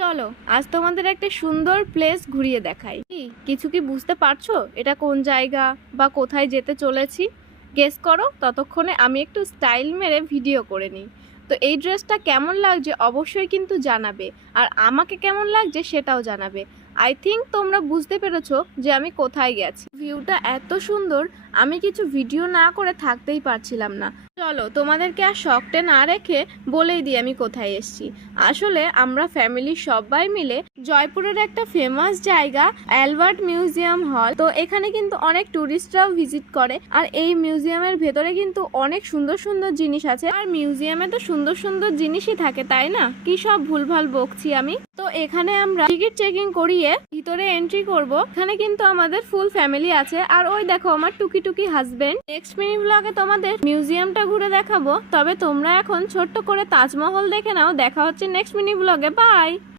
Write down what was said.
চলো আজ তোমাদের একটা সুন্দর প্লেস ঘুরিয়ে দেখাই। কিছু কি বুঝতে পারছো এটা কোন জায়গা বা কোথায় যেতে চলেছি? গেস করো, ততক্ষণে আমি একটু স্টাইল মেরে ভিডিও করে নিই। তো এই ড্রেসটা কেমন লাগছে অবশ্যই কিন্তু জানাবে, আর আমাকে কেমন লাগছে সেটাও জানাবে। আই থিঙ্ক তোমরা বুঝতে পেরেছো যে আমি কোথায় গেছি। ভিউটা এত সুন্দর, আমি কিছু ভিডিও না করে থাকতেই পারছিলাম না। চলো তোমাদেরকে আর শখটে না রেখে বলেই দিই আমি কোথায় এসেছি। আসলে আমরা ফ্যামিলির সবাই মিলে জয়পুরের একটা ফেমাস জায়গা অ্যালবার্ট মিউজিয়াম হল, তো এখানে কিন্তু অনেক টুরিস্টরাও ভিজিট করে। আর এই মিউজিয়ামের ভেতরে কিন্তু অনেক সুন্দর সুন্দর জিনিস আছে। আর মিউজিয়ামে তো সুন্দর সুন্দর জিনিসই থাকে, তাই না? কি সব ভুলভাল বকছি আমি? তো এখানে আমরা টিকিট চেকিং করিয়ে ভিতরে এন্ট্রি করব। এখানে কিন্তু আমাদের ফুল ফ্যামিলি আছে, আর ওই দেখো আমার টুকি টুকি হাজবেন্ড। নেক্সট মিনি ব্লগে তোমাদের মিউজিয়ামটা ঘুরে দেখাবো, তবে তোমরা এখন ছোট্ট করে তাজমহল দেখে নাও। দেখা হচ্ছে নেক্সট মিনি ব্লগে। বাই।